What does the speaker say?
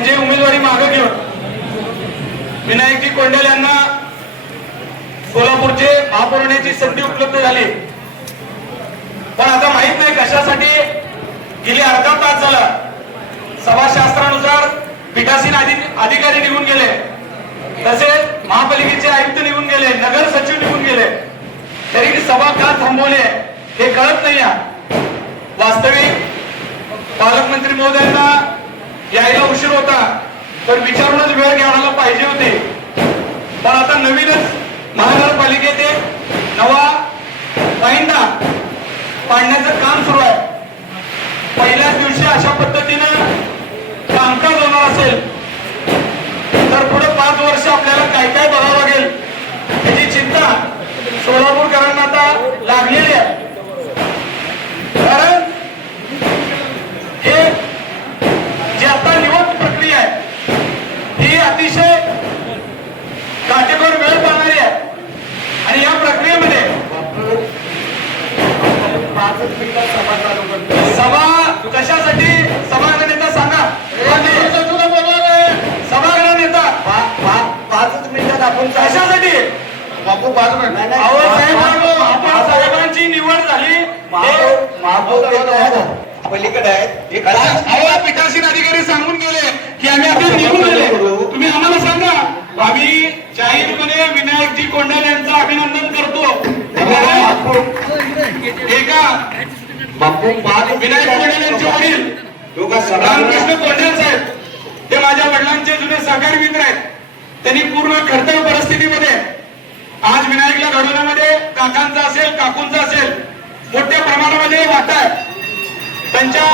त्यांची उमेदवारी मागे घेऊन विनायकजी कोंडेल यांना सोलापूरचे महापौर होण्याची संधी उपलब्ध झाली। पण आता माहित नाही कशासाठी गेली अर्धा तास झाला सभाशास्त्रानुसार पीठासीन अधिकारी निघून गेले, तसेच महापालिकेचे आयुक्त निघून गेले, नगर सचिव निघून गेले, तरी सभा का थांबवली हे कळत नाही। वास्तविक पालकमंत्री महोदयांना यायला उशीर होता, पण विचारूनच वेळ घ्यायला पाहिजे होते। पण आता नवीनच महानगरपालिकेत नवा पायंडा पाडण्याचं काम सुरू आहे। पहिल्याच दिवशी अशा पद्धतीनं कामकाज होणार असेल तर पुढे 5 वर्ष आपल्याला काय काय बघावं लागेल याची चिंता सोलापूरकरांना आता लागलेली आहे। कारण हे जे आता निवड प्रक्रिया आहे ही अतिशय काटेकोर वेळ पाहणारी आहे आणि या प्रक्रियेमध्ये सभा कशासाठी सभागृह नेता सांगा, सभागृह नेता 5 मिनिटात आपण कशासाठी बापू 5 मिनिट साहेबांची निवड झाली पलीकडे आहेत पीठासीन अधिकारी सांगून गेले की आम्ही आता निवडून गेले, तुम्ही आम्हाला सांगा। आम्ही जाहीरपणे विनायकजी कोंडेल यांचं अभिनंदन करतो। एका विनायक कोंडेल यांचे वडील रामकृष्ण कोंडेल साहेब ते माझ्या वडिलांचे जुने सहकारी मित्र आहेत। त्यांनी पूर्ण खडतर परिस्थितीमध्ये आज विनायकला घडवण्यामध्ये काकांचा असेल काकूंचा असेल मोठ्या प्रमाणामध्ये वाटा आहे। त्यांच्या